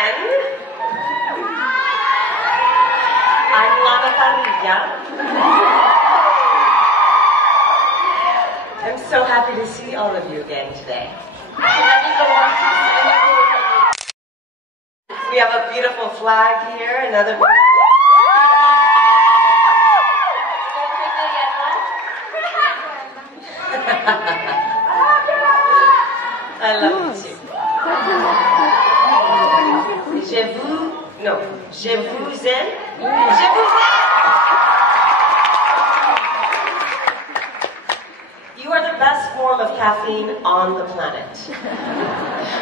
again. I'm Lana Parrilla. I'm so happy to see all of you again today. We have a beautiful flag here, another beautiful I love you too. Je vous aime. You are the best form of caffeine on the planet.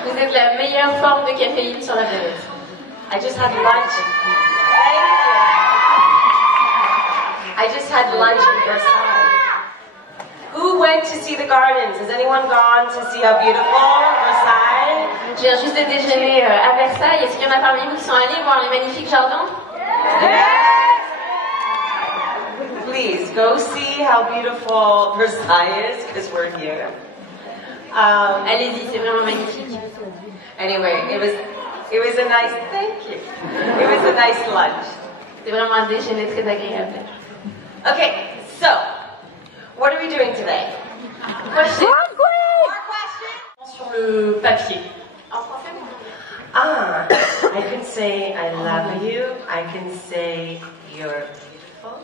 Vous êtes la meilleure forme de caféine sur la planète. I just had lunch. I just had lunch in Versailles. Who went to see the gardens? Has anyone gone to see how beautiful Versailles? Je viens juste de déjeuner à Versailles. Est-ce qu'il y en a parmi vous qui sont allés voir les magnifiques jardins? Yes! Please go see how beautiful Versailles is because we're here. Allez-y, c'est vraiment magnifique. Anyway, it was a nice, thank you. It was a nice lunch. C'est vraiment un déjeuner très agréable. Okay, so, what are we doing today? Question. More questions? Sur le papier. En français? I can say I love you. I can say you're beautiful.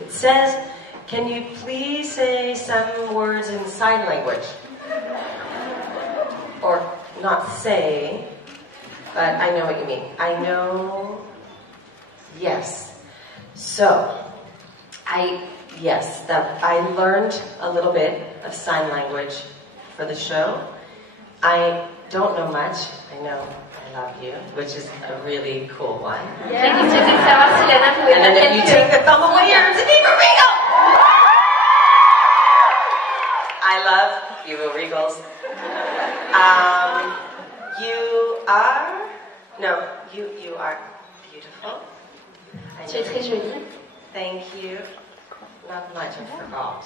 It says, can you please say some words in sign language? Or not say, but I know what you mean. I know, yes. So, I learned a little bit of sign language for the show. I don't know much. I know I love you, which is a really cool one. J'ai dit de savoir si Lana pouvait And then if you take the thumb away, you're Geneva Regal! I love Hugo Regals. You are beautiful. Tu es très jolie. Thank you. Not much, I forgot.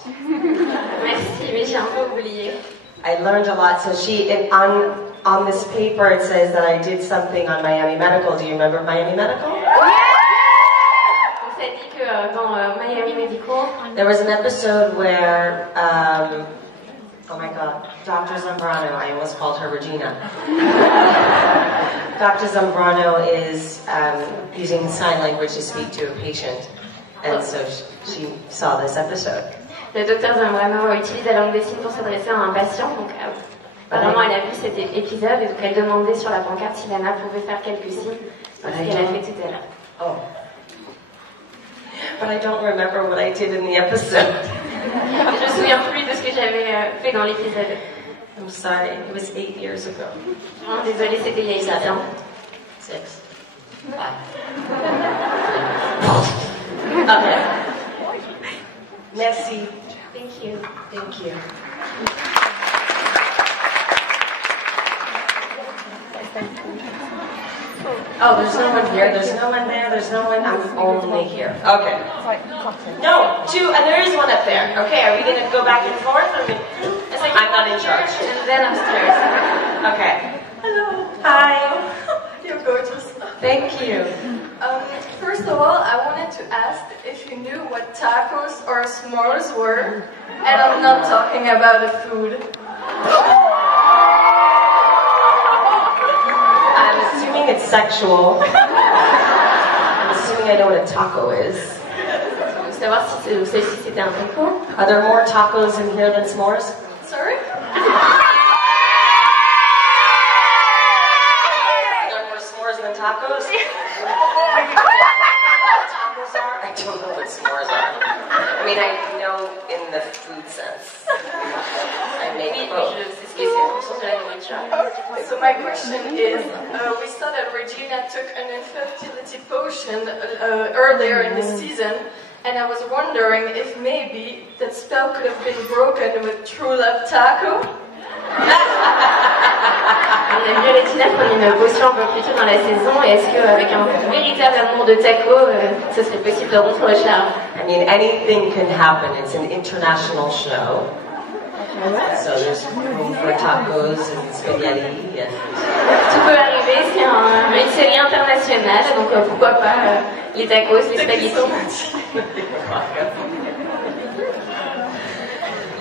Merci, mais j'ai un peu oublié. I learned a lot. So on this paper it says that I did something on Miami Medical. Do you remember Miami Medical? Donc ça dit que dans Miami Medical, There was an episode where, oh my God, Dr. Zambrano, I almost called her Regina. Dr. Zambrano is using sign language to speak to a patient. And so she saw this episode. le docteur Zambrano utilise la langue des signes pour s'adresser à un patient. Donc apparemment elle a vu cet épisode et donc elle demandait sur la pancarte si Lana pouvait faire quelques signes. C'est ce qu'elle a fait tout à l'heure. Oh. But I don't remember what I did in the episode. Je me souviens plus de ce que j'avais fait dans l'épisode. I'm sorry, it was 8 years ago. Désolée, c'était il y a 8 ans. 6. 5. Okay. Merci. Thank you. Thank you. Oh, there's no one here. There's no one there. There's no one. I'm only here. Okay. No, two, and there is one up there. Okay, are we going to go back and forth? It's like I'm not in charge. And then upstairs. Okay. Hello. Hi. You're gorgeous. Thank you. First of all, I wanted to ask if you knew what tacos or s'mores were, and I'm not talking about the food. I'm assuming it's sexual. I'm assuming I know what a taco is. Je veux savoir si vous savez si c'était un taco. Are there more tacos in here than s'mores? Sorry? Are there more s'mores than tacos? Tacos are? I don't know what s'mores are. I mean, I know in the food sense. I make both. C'est ce que c'est en sens de la nourriture. So my question is, we saw that Regina took an infertility potion earlier in the season, and I was wondering if maybe that spell could have been broken with True Love Taco? On a vu Regina prendre une potion un peu plus tôt dans la saison, et est-ce qu'avec un véritable amour de taco, ce serait possible de rompre le charme? I mean, anything can happen. It's an international show. So there's room for tacos and spaghetti. And... Tout peut arriver, c'est une série internationale, donc pourquoi pas les tacos, les spaghettis.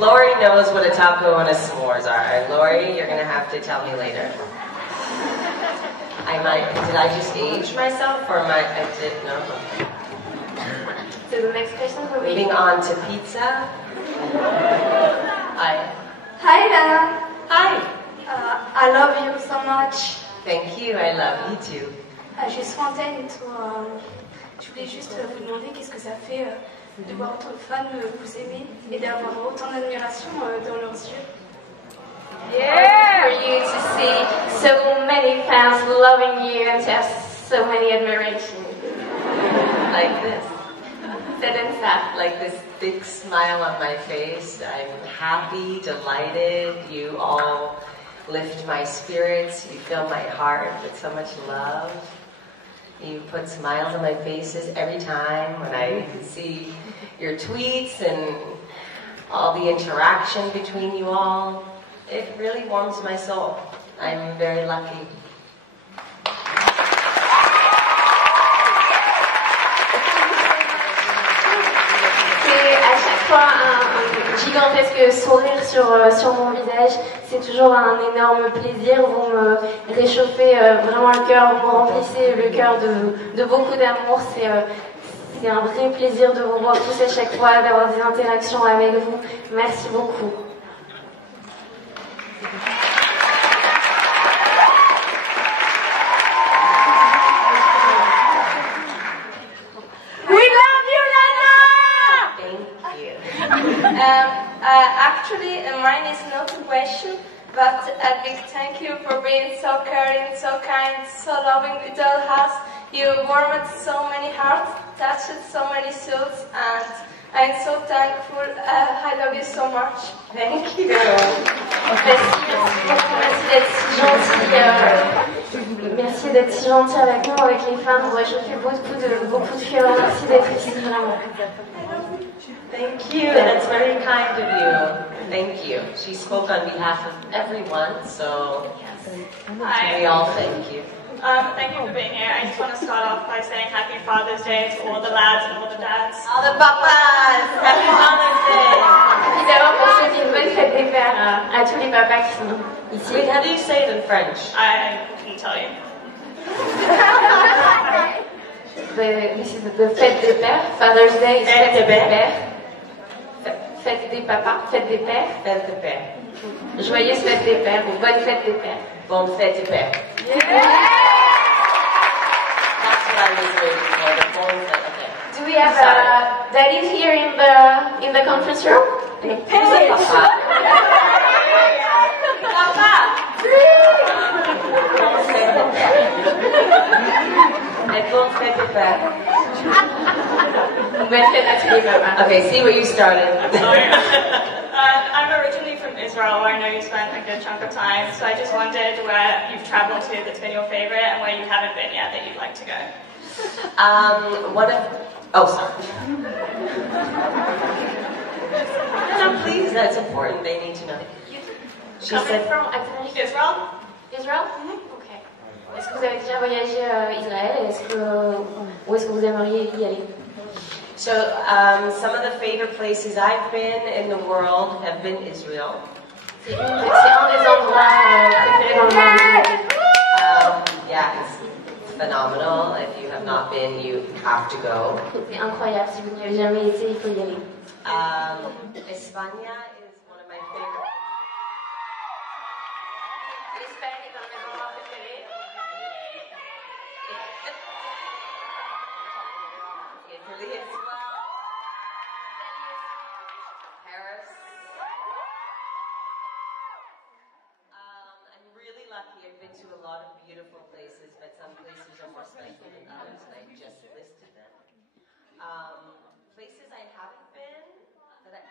Lori knows what a taco and a s'mores are. Lori, you're gonna have to tell me later. Did I just age myself, or I did, no? So the next question will be... Moving on to pizza. Hi. Hi, Lana. Hi. I love you so much. Thank you, I love you too. Je voulais juste vous demander qu'est-ce que ça fait de voir autant de fans vous aimer et d'avoir autant d'admiration dans leurs yeux. Yeah! For you to see so many fans loving you and to have so many admiration. Like this. Like this big smile on my face. I'm happy, delighted. You all lift my spirits. You fill my heart with so much love. You put smiles on my faces every time when I see your tweets and all the interaction between you all. It really warms my soul. I'm very lucky. Un gigantesque sourire sur mon visage. C'est toujours un énorme plaisir. Vous me réchauffez vraiment le cœur, vous me remplissez le cœur de beaucoup d'amour. C'est un vrai plaisir de vous voir tous à chaque fois, d'avoir des interactions avec vous. Merci beaucoup. Actually, mine is not a question, but a big thank you for being so caring, so kind, so loving with all us. You warmed so many hearts, touched so many souls, and I'm so thankful. I love you so much. Thank you. Merci d'être si gentil avec nous, avec les femmes. Vous réchauffez beaucoup de cœur. Merci d'être ici, vraiment. Thank you. That's very kind of you. Thank you. She spoke on behalf of everyone, so we all thank you. Thank you for being here. I just want to start off by saying Happy Father's Day to all the lads and all the dads. All the papas! Happy Father's Day! Évidemment, pour ceux qui une bonne fête des pères à tous les papas qui sont ici. Wait, how do you say it in French? I can tell you. This is the fête des pères. Father's Day is fête des pères. Fête des papas, fête des pères. Fête des pères. Joyeuse fête des pères, ou bonne fête des pères. Bonne fête des pères. Yeah. That's what I was waiting for, the bonne fête. Okay. Do we have daddies here in the conference room? Hey, papa. Papa. And bonne fête des pères. Okay, see what you started. I'm originally from Israel, where I know you spent a good chunk of time, so I just wondered where you've traveled to that's been your favorite and where you haven't been yet that you'd like to go. Sorry. No, please, that's important. They need to know. She said from Israel? Israel? Ok. Est-ce que vous avez déjà voyagé à Israël? Où est-ce que vous aimeriez y aller? So, some of the favorite places I've been in the world have been Israel. C'est un des endroits préférés dans le monde. Yeah, it's phenomenal. If you have not been, you have to go. C'est incroyable. Si vous n'y avez jamais été, il faut y aller. España is one of my favorite. L'Espagne est un de mes endroits préférés. Italy as well. Paris. I'm really lucky. I've been to a lot of beautiful places, but some places are more special than others, and I just listed them. Places I haven't been that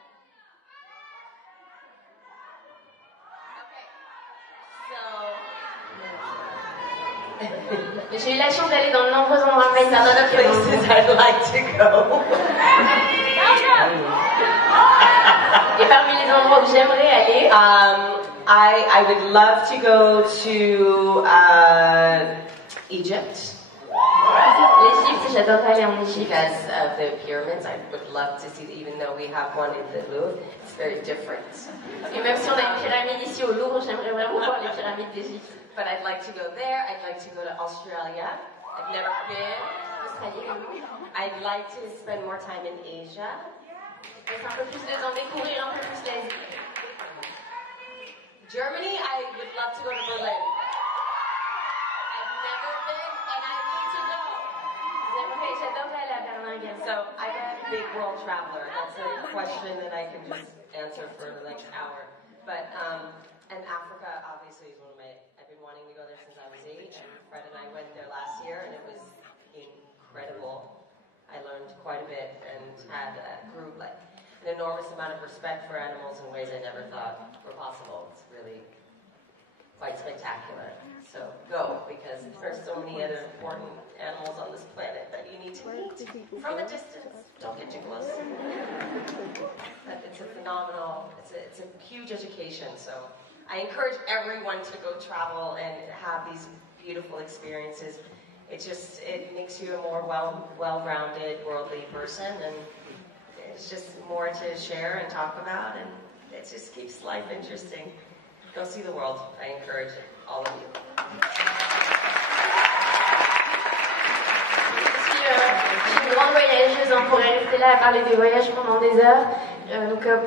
J'ai eu la chance d'aller dans de nombreux endroits, mais il y a d'autres places I'd like to go. Et parmi les endroits où j'aimerais aller, I would love to go to Egypt. l'Égypte, j'adorerais aller en Égypte. Because of the pyramids, I would love to see, even though we have one in the Louvre, it's very different. Et même si on a une pyramide ici au Louvre, j'aimerais vraiment voir les pyramides d'Égypte. But I'd like to go there. I'd like to go to Australia. I've never been. Australie, oui. I'd like to spend more time in Asia. Passer un peu plus de temps, découvrir un peu plus l'Asie. Germany, I would love to go to Berlin. I've never been, and I need to go. J'adorerais aller à Berlin également. So I'm a big world traveler. That's a question that I can just answer for the next hour. But and Africa obviously is one of my. I've been wanting to go there since I was 8. And Fred and I went there last year, and it was incredible. I learned quite a bit and grew like an enormous amount of respect for animals in ways I never thought were possible. It's really quite spectacular. So go, because there's so many other important animals on this planet that you need to meet from a distance. Don't get too close. But it's a phenomenal, it's a huge education. So I encourage everyone to go travel and have these beautiful experiences. It makes you a more well-rounded, worldly person, and it's just more to share and talk about, and it just keeps life interesting. Go see the world. I encourage all of you. Je suis une grande voyageuse, on pourrait rester là à parler des voyages pendant des heures.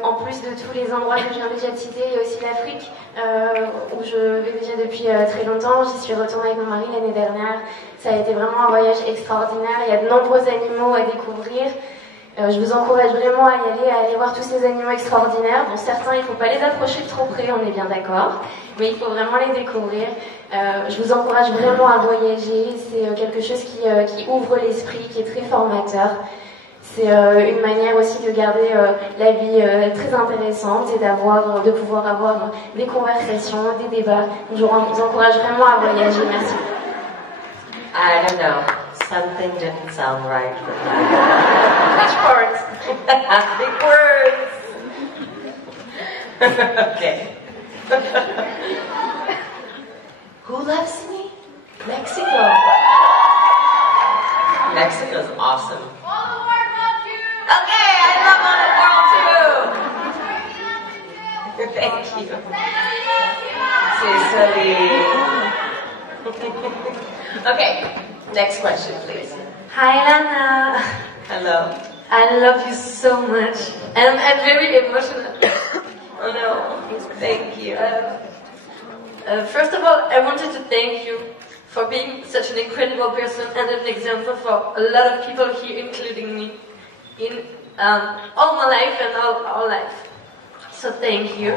En plus de tous les endroits que je viens déjà de citer, il y a aussi l'Afrique, où je vais déjà depuis très longtemps. J'y suis retournée avec mon mari l'année dernière. Ça a été vraiment un voyage extraordinaire. Il y a de nombreux animaux à découvrir. Je vous encourage vraiment à y aller, à aller voir tous ces animaux extraordinaires. Bon, certains, il ne faut pas les approcher de trop près, on est bien d'accord, mais il faut vraiment les découvrir. Je vous encourage vraiment à voyager. C'est quelque chose qui ouvre l'esprit, qui est très formateur. C'est une manière aussi de garder la vie très intéressante et de pouvoir avoir des conversations, des débats. Je vous encourage vraiment à voyager. Merci. I don't know. Something didn't sound right with that. Which part? Big words. Okay. Who loves me? Mexico. Mexico's awesome. All the world loves you! Okay, I love all the world too. Thank you. Cecily. Okay, next question, please. Hi, Lana. Hello. I love you so much. And I'm very emotional. Oh no, thank you. First of all, I wanted to thank you for being such an incredible person and an example for a lot of people here, including me, in all my life and all our life. So thank you.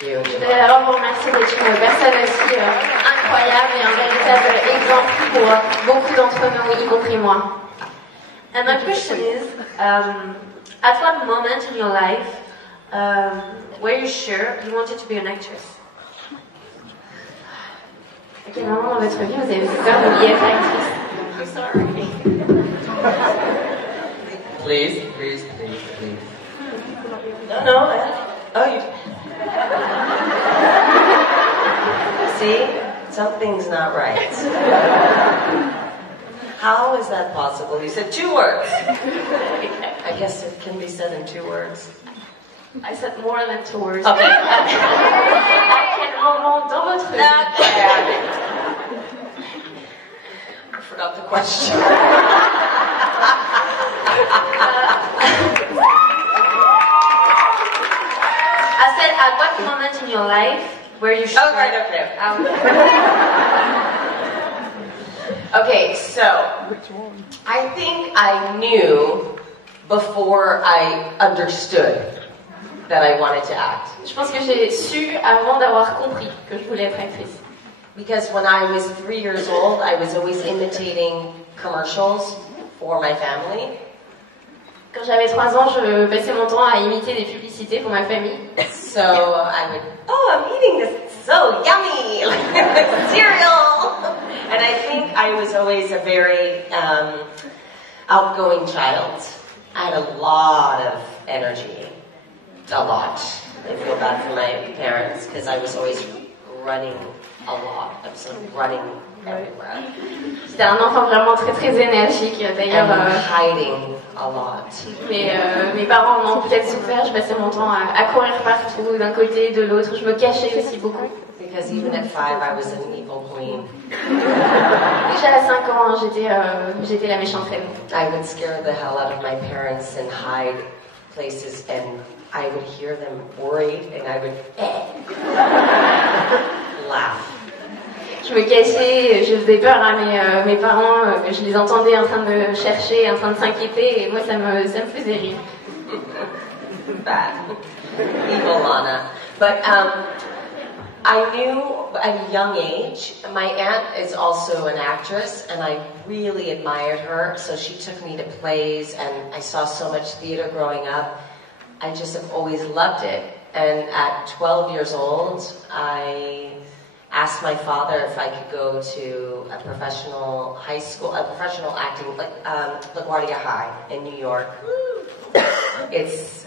Je voudrais d'abord vous remercier d'être une personne aussi incroyable et un véritable exemple pour beaucoup d'entre nous, y compris moi. And my question is, at what moment in your life were you sure you wanted to be an actress? À quel moment dans votre vie vous avez peur de vouloir être actrice? I'm sorry. Please. No. Oh, you. See? Something's not right. How is that possible? You said 2 words. I guess it can be said in 2 words. I said more than 2 words. Okay. À quel moment dans votre vie? I forgot the question. I said, at what moment in your life were you sure? Oh, right, okay. Okay, so I think I knew before I understood that I wanted to act. Je pense que j'ai su avant d'avoir compris que je voulais être actrice. Because when I was 3 years old, I was always imitating commercials for my family. Quand j'avais 3 ans, je passais mon temps à imiter des publicités pour ma famille. So I would, I'm eating this, it's so yummy, like cereal. And I think I was always a very outgoing child. I had a lot of energy. a lot. I feel bad for my parents because I was always running a lot. I was running everywhere. J'étais un enfant vraiment très très énergique d'ailleurs. And hiding a lot. Mais mes parents en ont peut-être souffert. Je passais mon temps à courir partout, d'un côté, de l'autre. Je me cachais aussi beaucoup. Because even at 5, I was an evil queen. Déjà à 5 ans, j'étais la méchante reine. I would scare the hell out of my parents and hide places, and I would hear them worried, and I would laugh. Je me cachais, je faisais peur à mes parents, je les entendais en train de me chercher, en train de s'inquiéter, et moi ça me faisait rire. Bad. Evil Lana. But I knew at a young age, my aunt is also an actress, and I really admired her, so she took me to plays, and I saw so much theater growing up. I just have always loved it. And at 12 years old, I asked my father if I could go to a professional high school, a professional acting, like LaGuardia High in New York. It's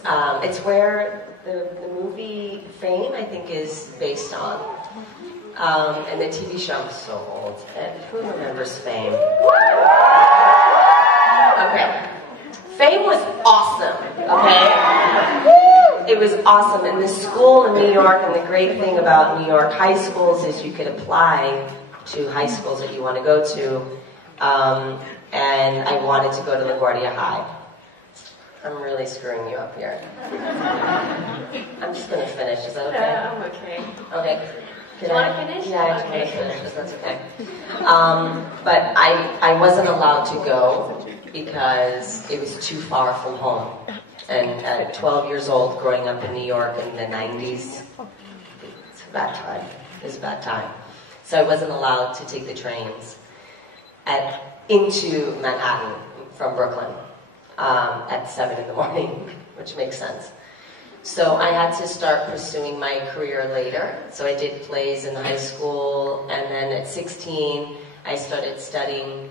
where the movie Fame, I think, is based on. And the TV show, I'm so old. And who remembers Fame? Okay. Fame was awesome, okay? It was awesome. And the school in New York, and the great thing about New York high schools is you could apply to high schools that you want to go to. And I wanted to go to LaGuardia High. I'm really screwing you up here. I'm just going to finish. Is that okay? I'm okay. Okay. Do you want to finish? Yeah, I just want to finish, because that's okay. But I wasn't allowed to go because it was too far from home. And at 12 years old, growing up in New York in the 90s, it's a bad time. It was a bad time. So I wasn't allowed to take the trains into Manhattan from Brooklyn at 7 in the morning, which makes sense. So I had to start pursuing my career later. So I did plays in high school, and then at 16, I started studying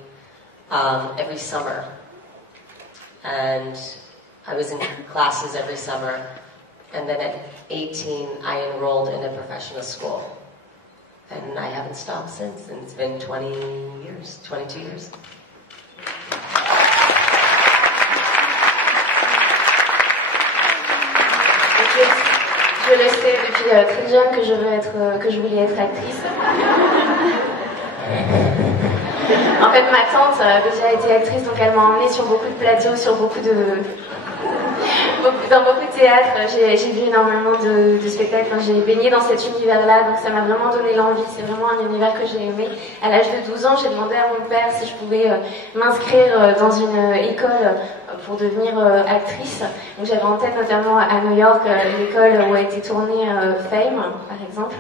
every summer. And I was in classes every summer. And then at 18, I enrolled in a professional school. And I haven't stopped since, and it's been 22 years. Je le sais depuis très jeune que je voulais être actrice. En fait, ma tante a déjà été actrice, donc elle m'a emmenée sur beaucoup de plateaux, dans beaucoup de théâtres. J'ai vu énormément de spectacles. J'ai baigné dans cet univers-là, donc ça m'a vraiment donné l'envie. C'est vraiment un univers que j'ai aimé. À l'âge de 12 ans, j'ai demandé à mon père si je pouvais m'inscrire dans une école pour devenir actrice. Donc j'avais en tête notamment à New York l'école où a été tournée Fame, par exemple.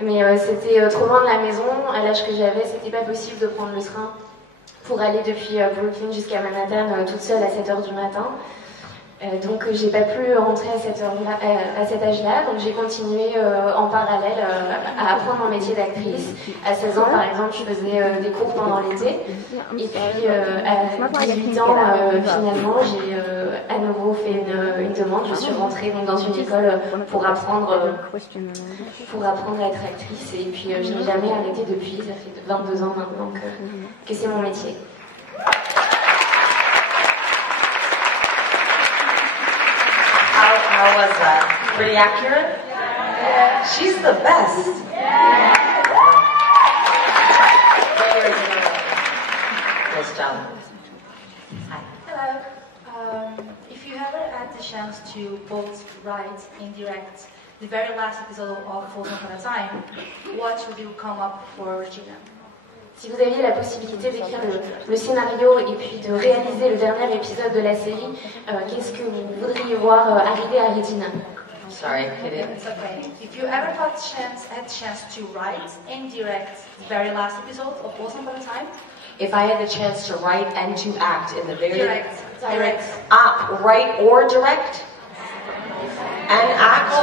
Mais c'était trop loin de la maison. À l'âge que j'avais, c'était pas possible de prendre le train pour aller depuis Brooklyn jusqu'à Manhattan toute seule à 7h du matin. Donc j'ai pas pu rentrer à cet âge-là, donc j'ai continué en parallèle à apprendre mon métier d'actrice. À 16 ans par exemple, je faisais des cours pendant l'été, et puis à 18 ans finalement j'ai à nouveau fait une demande. Je suis rentrée donc, dans une école pour apprendre à être actrice, et puis je n'ai jamais arrêté depuis. Ça fait 22 ans maintenant que c'est mon métier. How was that? Pretty accurate? Yeah. She's the best. Yeah. Nice job. Hi. Hello. If you ever had the chance to both write and direct the very last episode of Once Upon a Time, what would you come up for Regina? Si vous aviez la possibilité d'écrire le scénario et puis de réaliser le dernier épisode de la série, qu'est-ce que vous voudriez voir arriver à Regina? Sorry, could it? It's okay. If you ever had chance to write and direct the very last episode of Once Upon a Time? If I had the chance to write and to act in the very... Direct. Write or direct? And act?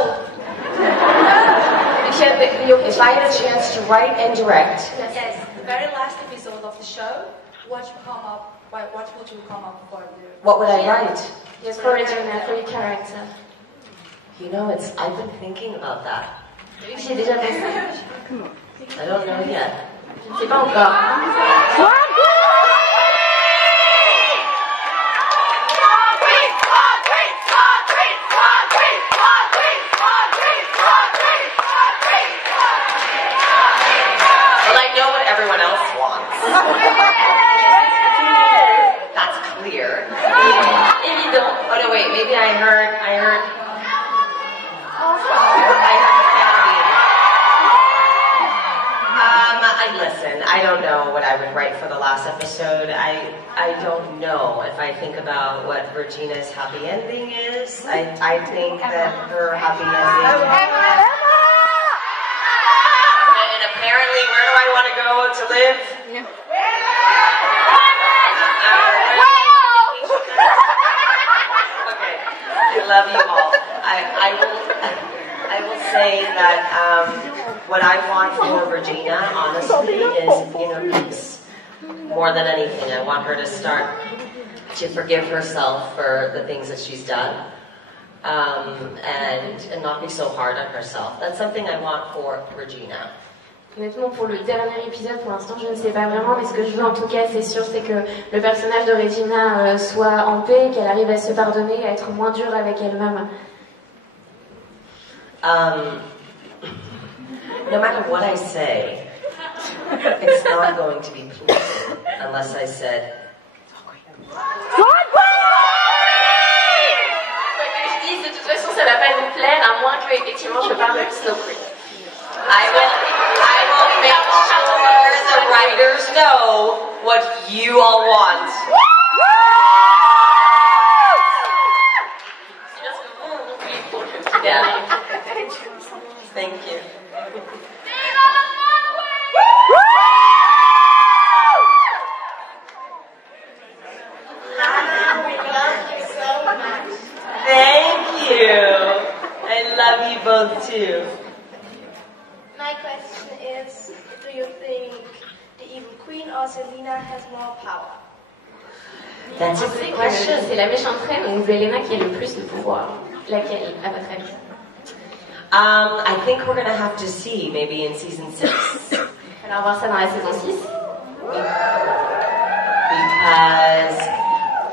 If I had a chance to write and direct... Yes. The very last episode of the show, what would you come up for? What would I write? Yes, for Regina, for your character. You know, I've been thinking about that. J'y ai déjà pensé. I don't know yet. Je ne sais pas encore. Well, I know what everyone else wants. That's clear. Évident. Oh no, wait, maybe I heard listen, I don't know what I would write for the last episode. I don't know if I think about what Regina's happy ending is. I think that her happy ending... And apparently, where do I want to go to live? Okay, I love you all. I will say that what I want for Regina, honestly, is inner peace. More than anything, I want her to start to forgive herself for the things that she's done, and not be so hard on herself. That's something I want for Regina. Honnêtement, pour le dernier épisode, pour l'instant, je ne sais pas vraiment, mais ce que je veux en tout cas, c'est sûr, c'est que le personnage de Regina soit en paix, qu'elle arrive à se pardonner, à être moins dure avec elle-même. No matter what I say, it's not going to be pleasing unless I said, Je dis, de toute façon, ça va pas nous plaire, à moins que, effectivement, je parle de Snow Queen. I will make sure the writers know what you all want. Yeah. Thank you. Lana, we love you so much. Thank you. I love you both too. My question is, do you think the evil queen or Selena has more power? That's a good question. C'est la méchante reine ou Zelena qui a le plus de pouvoir. Laquelle, à votre avis? I think we're going to have to see, maybe in season 6. Alors, on va voir ça dans la saison 6. Because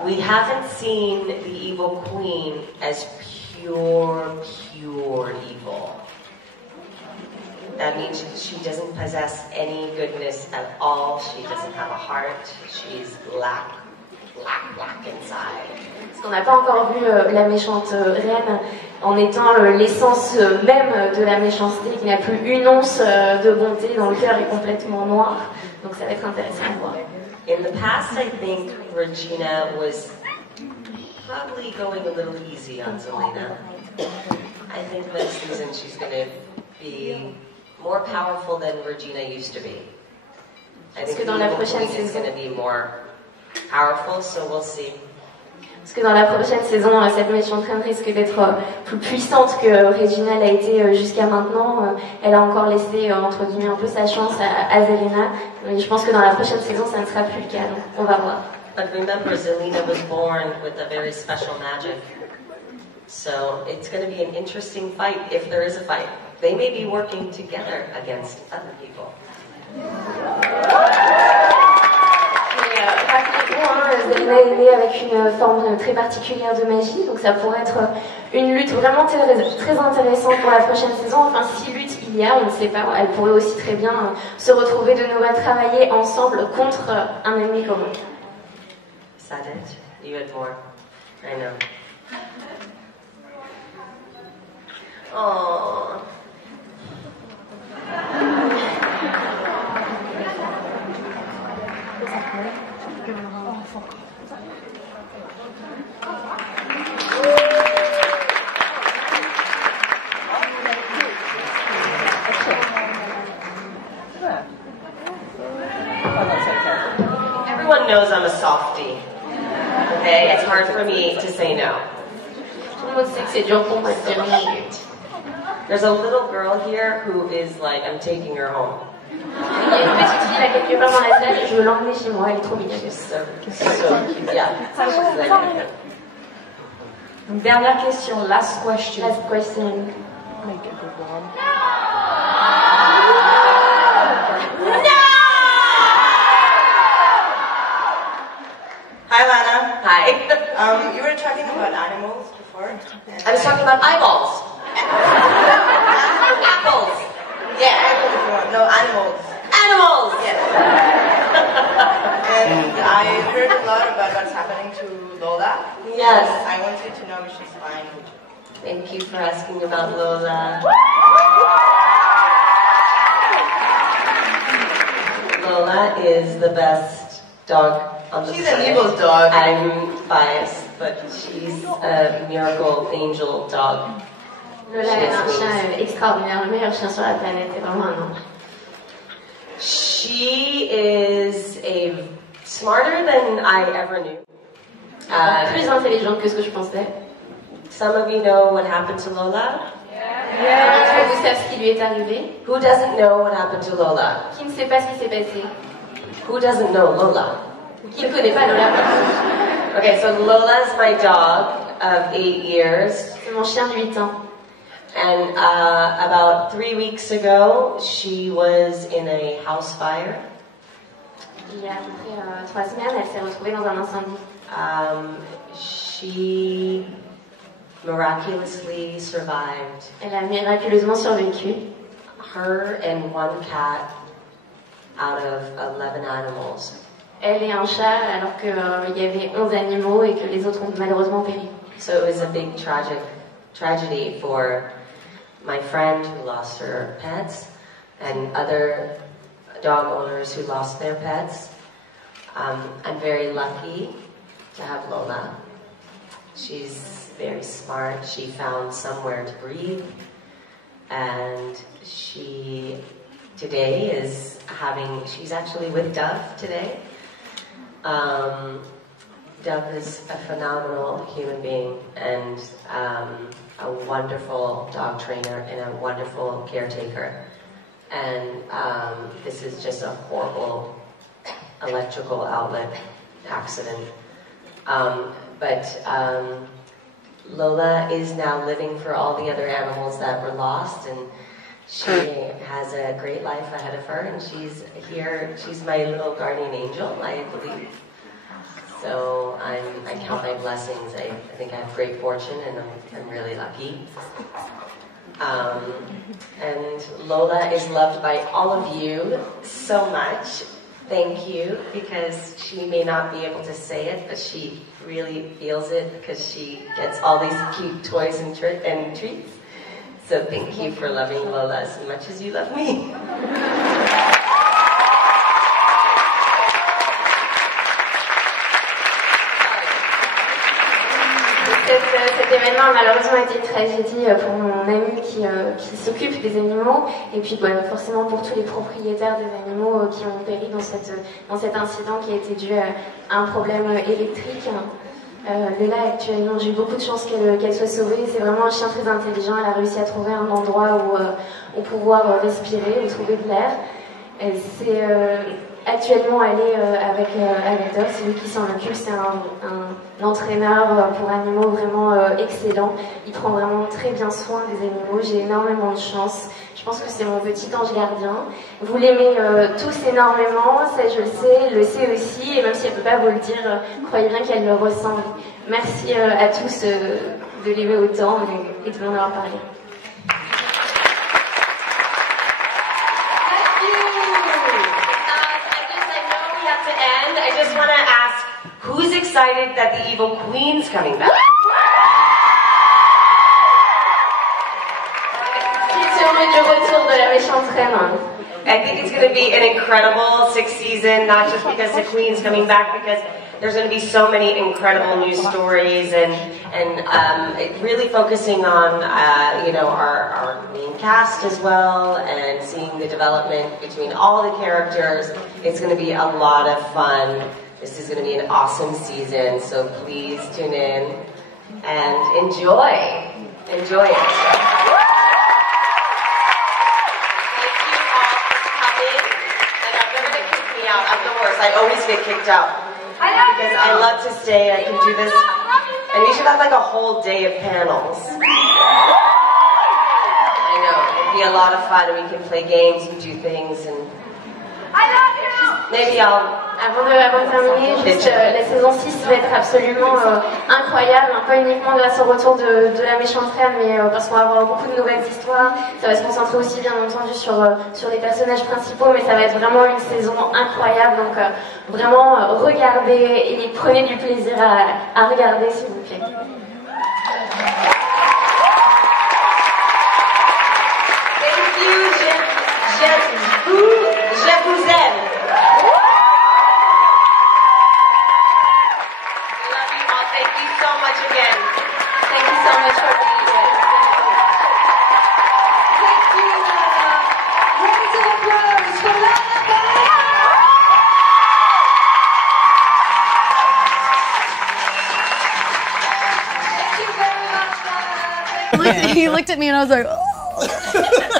we haven't seen the evil queen as pure evil. That means she doesn't possess any goodness at all. She doesn't have a heart. She's black inside. Parce qu'on n'a pas encore vu la méchante reine en étant l'essence même de la méchanceté, qui n'a plus une once de bonté, dans le cœur est complètement noir. Donc ça va être intéressant à voir. In the past, I think Regina was probably going a little easy on Zelena. I think next season she's going to be more powerful than Regina used to be. I think the evil queen is going to be more powerful, so we'll see. Parce que dans la prochaine saison, cette méchante reine risque d'être plus puissante que Regina l'a été jusqu'à maintenant. Elle a encore laissé, entre guillemets, un peu sa chance à Zelena. Mais je pense que dans la prochaine saison, ça ne sera plus le cas. Donc, on va voir. But remember, Zelena was born with a very special magic. So it's going to be an interesting fight, if there is a fight. They may be working together against other people. Zelena est née avec une forme très particulière de magie, donc ça pourrait être une lutte vraiment très intéressante pour la prochaine saison. Enfin, si lutte il y a, on ne sait pas, elle pourrait aussi très bien se retrouver de nouveau à travailler ensemble contre un ennemi commun. Is that it? You had more. I know. Oh. Everyone knows I'm a softie. Okay, it's hard for me to say no. Tout le monde sait que c'est dur pour moi de dire non. There's a little girl here who is like, I'm taking her home. Il y a une petite fille là quelque part dans la salle et je veux l'emmener chez moi, elle est trop mignonne. So cute, yeah. She's like, Donc, dernière question, last question. Last question. Hi, Lana. Hi. You were talking about animals before. I was talking about eyeballs. Apples. Yeah, animals before. No, animals. Animals. Yes. And I heard a lot about what's happening to Lola. Yes. I want you to know if she's fine. Thank you for asking about Lola. Lola is the best dog on the She's planet. an evil dog. I'm biased, but she's a miracle angel dog. Lola est un chien extraordinaire, le meilleur chien sur la planète, est vraiment un ange. She is smarter than I ever knew. Plus intelligente que ce que je pensais. Some of you know what happened to Lola. D'entre vous savent ce qui lui est arrivé. Who doesn't know what happened to Lola? Qui ne sait pas ce qui s'est passé? Who doesn't know Lola? Qui ne connaît pas Lola? Okay, so Lola's my dog of 8 years. C'est mon chien de 8 ans. And about 3 weeks ago, she was in a house fire. Il y a à peu près 3 semaines, elle s'est retrouvée dans un incendie. She miraculously survived. Elle a miraculeusement survécu. Her and one cat out of 11 animals. Elle et un chat, alors qu'il y avait 11 animaux et que les autres ont malheureusement péri. So it was a big tragedy for my friend who lost her pets and other dog owners who lost their pets. I'm very lucky to have Lola. She's very smart. She found somewhere to breathe. And she today is she's actually with Dove today. Dove is a phenomenal human being and a wonderful dog trainer and a wonderful caretaker. And this is just a horrible electrical outlet accident. But Lola is now living for all the other animals that were lost, and she has a great life ahead of her, and she's here. She's my little guardian angel, I believe. So I count my blessings. I think I have great fortune, and I'm really lucky. And Lola is loved by all of you so much. Thank you, because she may not be able to say it, but she really feels it because she gets all these cute toys and treats. So thank you for loving Lola as much as you love me. Cet événement a malheureusement été une tragédie pour mon ami qui s'occupe des animaux et puis forcément pour tous les propriétaires des animaux qui ont péri dans cet incident qui a été dû à un problème électrique. Lola, actuellement, j'ai eu beaucoup de chance qu'elle soit sauvée. C'est vraiment un chien très intelligent. Elle a réussi à trouver un endroit où pouvoir respirer, où trouver de l'air. Actuellement, elle est avec Dove, c'est lui qui s'en occupe. C'est un entraîneur pour animaux vraiment excellent. Il prend vraiment très bien soin des animaux. J'ai énormément de chance. Je pense que c'est mon petit ange gardien. Vous l'aimez tous énormément, ça je le sais, elle le sait aussi, et même si elle ne peut pas vous le dire, croyez bien qu'elle le ressent. Merci à tous de l'aimer autant et de m'en avoir parlé. I just want to ask, who's excited that the evil queen's coming back? Qui heureux du retour de la méchante reine. I think it's going to be an incredible 6th season, not just because the queen's coming back, because there's going to be so many incredible new stories and really focusing on our main cast as well and seeing the development between all the characters. It's going to be a lot of fun. This is going to be an awesome season, so please tune in and enjoy. Enjoy it. I'm the worst. I always get kicked out. Because I love to stay. I can do this And we should have like a whole day of panels. I know, it'd be a lot of fun and we can play games and do things and... I love you! Maybe I'll... Avant de terminer, juste la saison 6 va être absolument incroyable, pas uniquement grâce au retour de la méchante reine, mais parce qu'on va avoir beaucoup de nouvelles histoires. Ça va se concentrer aussi bien entendu sur les personnages principaux, mais ça va être vraiment une saison incroyable. Donc vraiment regardez et prenez du plaisir à regarder s'il vous plaît. Thank you, je vous aime. He looked at me and I was like, oh.